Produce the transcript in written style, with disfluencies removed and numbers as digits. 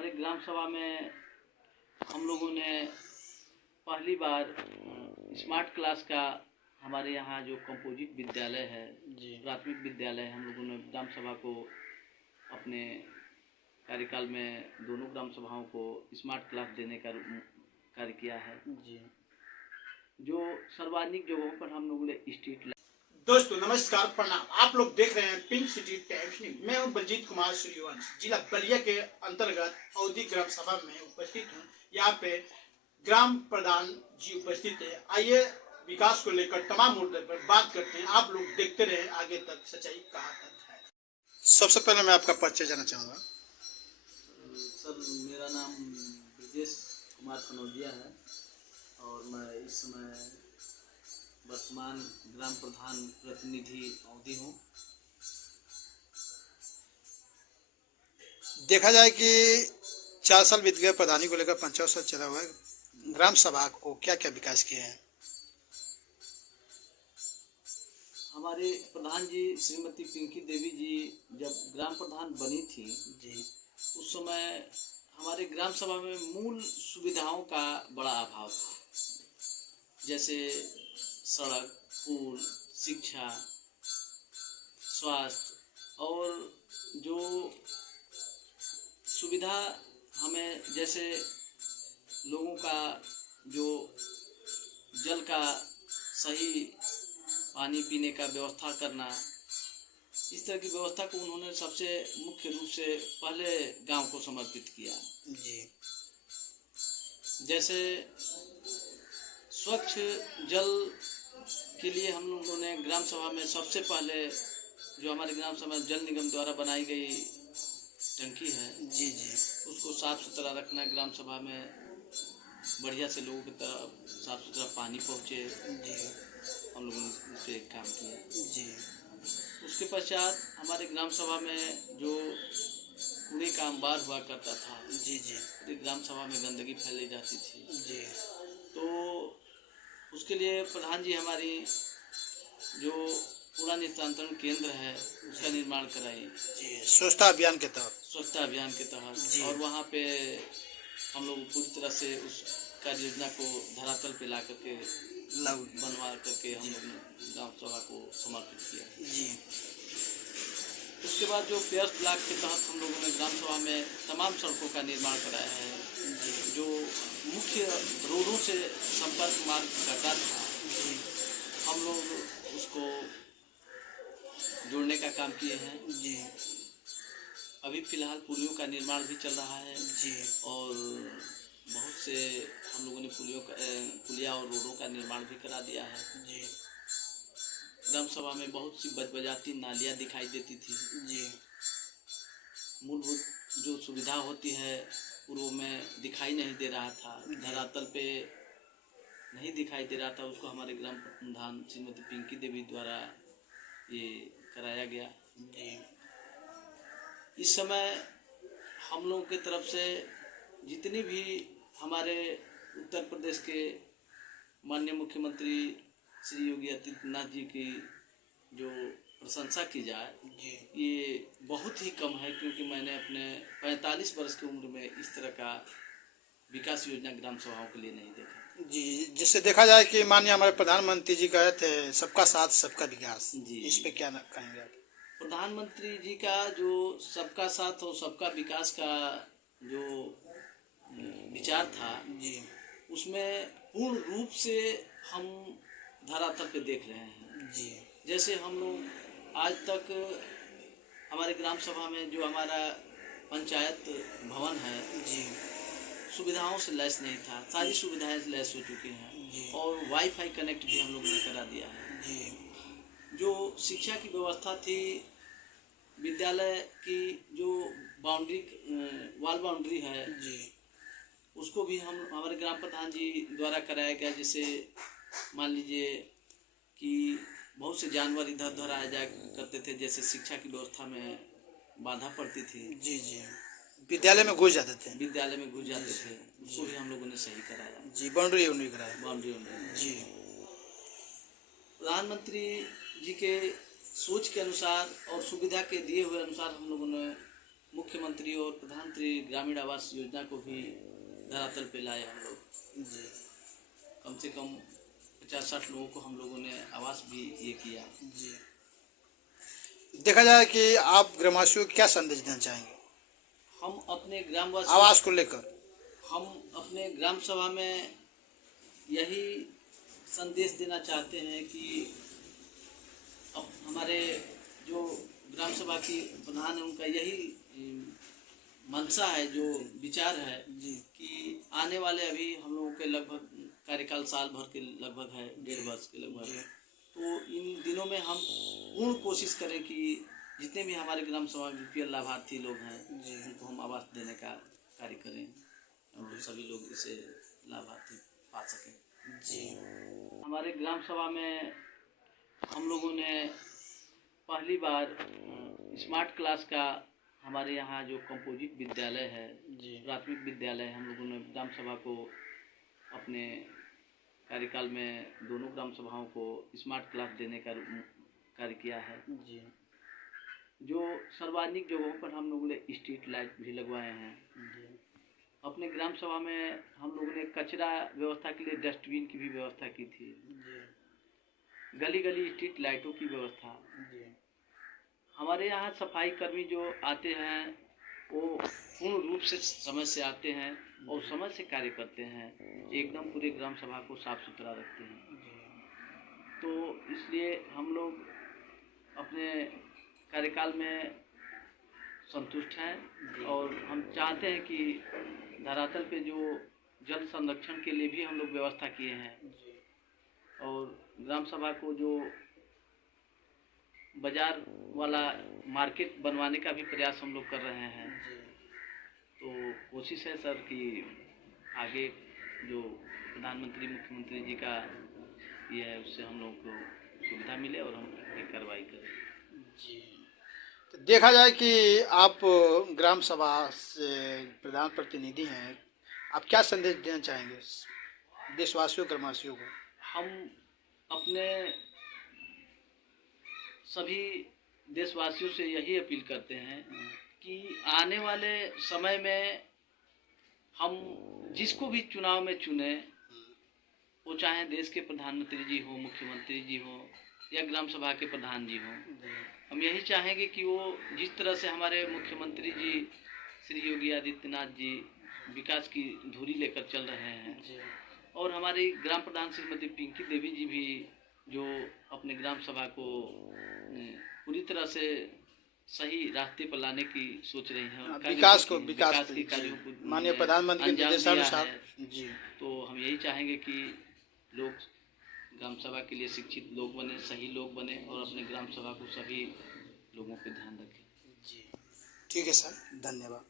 हमारे ग्राम सभा में हम लोगों ने पहली बार स्मार्ट क्लास का हमारे यहाँ जो कंपोजिट विद्यालय है प्राथमिक विद्यालय हम लोगों ने ग्राम सभा को अपने कार्यकाल में दोनों ग्राम सभाओं को स्मार्ट क्लास देने का कार्य किया है जी, जो सर्वाधिक जगहों पर हम लोगों ने स्ट्रीट। दोस्तों नमस्कार, प्रणाम। आप लोग देख रहे हैं पिंक सिटी टाइम्स न्यूज। मैं हूं बलजीत कुमार सूर्यवंश, जिला बलिया के अंतर्गत अवधि ग्राम सभा में उपस्थित हूं। यहाँ पे ग्राम प्रधान जी उपस्थित है। आइए विकास को लेकर तमाम मुद्दे पर बात करते हैं। आप लोग देखते रहे आगे तक, सच्चाई कहाँ तक है। सबसे पहले मैं आपका परिचय जानना चाहूँगा। सर, मेरा नाम ब्रजेश कुमार कनौजिया है और मैं इस समय वर्तमान ग्राम प्रधान प्रतिनिधि अवधि हूँ। देखा जाए कि 4 साल बीत गए, प्रधानी को लेकर 5 साल चला हुआ है। ग्राम सभा को क्या क्या विकास किए हैं? हमारे प्रधान जी श्रीमती पिंकी देवी जी जब ग्राम प्रधान बनी थी जी, उस समय हमारे ग्राम सभा में मूल सुविधाओं का बड़ा अभाव था, जैसे सड़क, पुल, शिक्षा, स्वास्थ्य और जो सुविधा हमें जैसे लोगों का जो जल का सही पानी पीने का व्यवस्था करना, इस तरह की व्यवस्था को उन्होंने सबसे मुख्य रूप से पहले गांव को समर्पित किया जी। जैसे स्वच्छ जल के लिए हम लोगों ने ग्राम सभा में सबसे पहले जो हमारे ग्राम सभा जल निगम द्वारा बनाई गई टंकी है जी, उसको साफ सुथरा रखना, ग्राम सभा में बढ़िया से लोगों की तरफ साफ सुथरा पानी पहुँचे जी, हम लोगों ने इस पर काम किया जी। उसके पश्चात हमारे ग्राम सभा में जो कूड़े का अंबार हुआ करता था जी, पूरी ग्राम सभा में गंदगी फैलाई जाती थी जी, तो उसके लिए प्रधान जी हमारी जो कूड़ा निस्तारण केंद्र है उसका निर्माण कराई जी, स्वच्छता अभियान के तहत और वहाँ पे हम लोग पूरी तरह से उस कार्य योजना को धरातल पे ला करके बनवा करके हम लोग ने ग्राम सभा को समर्पित किया जी। उसके बाद जो पेयर्स ब्लॉक के तहत हम लोगों ने ग्राम सभा में तमाम सड़कों का निर्माण कराया है, जो मुख्य रोडों से संपर्क मार्ग कटा था जी, हम लोग उसको जोड़ने का काम किए हैं जी। अभी फिलहाल पुलियों का निर्माण भी चल रहा है जी, और बहुत से हम लोगों ने पुलिया और रोडों का निर्माण भी करा दिया है जी। ग्राम सभा में बहुत सी बजबजाती नालियाँ दिखाई देती थी जी, मूलभूत जो सुविधा होती है पूर्व में दिखाई नहीं दे रहा था, धरातल पे नहीं दिखाई दे रहा था, उसको हमारे ग्राम प्रधान श्रीमती पिंकी देवी द्वारा ये कराया गया जी। इस समय हम लोगों के तरफ से जितनी भी हमारे उत्तर प्रदेश के माननीय मुख्यमंत्री श्री योगी आदित्यनाथ जी की जो प्रशंसा की जाए जी, ये बहुत ही कम है, क्योंकि मैंने अपने 45 वर्ष की उम्र में इस तरह का विकास योजना ग्राम सभाओं के लिए नहीं देखा जी। जिससे देखा जाए कि माननीय हमारे प्रधानमंत्री जी कहे थे सबका साथ सबका विकास जी, इस पे क्या कहेंगे? प्रधानमंत्री जी का जो सबका साथ और सबका विकास का जो विचार था जी, उसमें पूर्ण रूप से हम धरातल पे देख रहे हैं जी। जैसे हम लोग आज तक हमारे ग्राम सभा में जो हमारा पंचायत भवन है जी, सुविधाओं से लैस नहीं था, सारी सुविधाएं लैस हो चुकी हैं जी, और वाईफाई कनेक्ट भी हम लोगों ने करा दिया है जी। जो शिक्षा की व्यवस्था थी, विद्यालय की जो बाउंड्री वॉल बाउंड्री है जी, उसको भी हम हमारे ग्राम प्रधान जी द्वारा कराया गया। जैसे मान लीजिए कि बहुत से जानवर इधर उधर आ जाया करते थे, जैसे शिक्षा की व्यवस्था में बाधा पड़ती थी जी जी, विद्यालय में घुस जाते थे उसको भी हम लोगों ने सही कराया जी, बाउंड्री जी। प्रधानमंत्री जी के सोच के अनुसार और सुविधा के दिए हुए अनुसार हम लोगों ने मुख्यमंत्री और प्रधानमंत्री ग्रामीण आवास योजना को भी धरातल पे लाए हम लोग जी कम से कम 50-60 लोगों को हम लोगों ने आवास भी ये किया। जी। देखा जाए कि आप ग्रामवासियों को क्या संदेश देना चाहेंगे हम अपने ग्रामवासी आवास को लेकर? हम अपने ग्राम सभा में यही संदेश देना चाहते हैं कि अब हमारे जो ग्राम सभा की प्रधान है उनका यही मंशा है, जो विचार है जी कि आने वाले अभी हम लोगों के लगभग कार्यकाल साल भर के लगभग है, 1.5 वर्ष के लगभग, तो इन दिनों में हम पूर्ण कोशिश करें कि जितने भी हमारे ग्राम सभा बीपीएल लाभार्थी लोग हैं उनको हम आवास देने का कार्य करें और सभी लोग इसे लाभार्थी पा सकें। जी हमारे ग्राम सभा में हम लोगों ने पहली बार स्मार्ट क्लास का हमारे यहाँ जो कंपोजिट विद्यालय है, प्राथमिक विद्यालय, हम लोगों ने ग्राम सभा को अपने कार्यकाल में दोनों ग्राम सभाओं को स्मार्ट क्लास देने का कार्य किया है जी। जो सर्वाधिक जगहों पर हम लोगों ने स्ट्रीट लाइट भी लगवाए हैं जी। अपने ग्राम सभा में हम लोगों ने कचरा व्यवस्था के लिए डस्टबिन की भी व्यवस्था की थी जी। गली गली स्ट्रीट लाइटों की व्यवस्था जी। हमारे यहाँ सफाई कर्मी जो आते हैं वो पूर्ण रूप से समय से आते हैं और समय से कार्य करते हैं, एकदम पूरे ग्राम सभा को साफ सुथरा रखते हैं। तो इसलिए हम लोग अपने कार्यकाल में संतुष्ट हैं और हम चाहते हैं कि धरातल पे जो जल संरक्षण के लिए भी हम लोग व्यवस्था किए हैं और ग्राम सभा को जो बाजार वाला मार्केट बनवाने का भी प्रयास हम लोग कर रहे हैं। तो कोशिश है सर कि आगे जो प्रधानमंत्री मुख्यमंत्री जी का ये है उससे हम लोग को सुविधा मिले और हम एक कार्रवाई करें जी। तो देखा जाए कि आप ग्राम सभा से प्रधान प्रतिनिधि हैं, आप क्या संदेश देना चाहेंगे देशवासियों ग्रामवासियों को? हम अपने सभी देशवासियों से यही अपील करते हैं कि आने वाले समय में हम जिसको भी चुनाव में चुने, वो चाहे देश के प्रधानमंत्री जी हो, मुख्यमंत्री जी हो या ग्राम सभा के प्रधान जी हो, हम यही चाहेंगे कि वो जिस तरह से हमारे मुख्यमंत्री जी श्री योगी आदित्यनाथ जी विकास की धुरी लेकर चल रहे हैं और हमारी ग्राम प्रधान श्रीमती पिंकी देवी जी भी जो अपने ग्राम सभा को पूरी तरह से सही रास्ते पर लाने की सोच रही हैं, विकास के कार्यों को माननीय प्रधानमंत्री के निर्देशानुसार जी। तो हम यही चाहेंगे कि लोग ग्राम सभा के लिए शिक्षित लोग बने, सही लोग बने और अपने ग्राम सभा को सभी लोगों पे ध्यान रखें जी। ठीक है सर, धन्यवाद।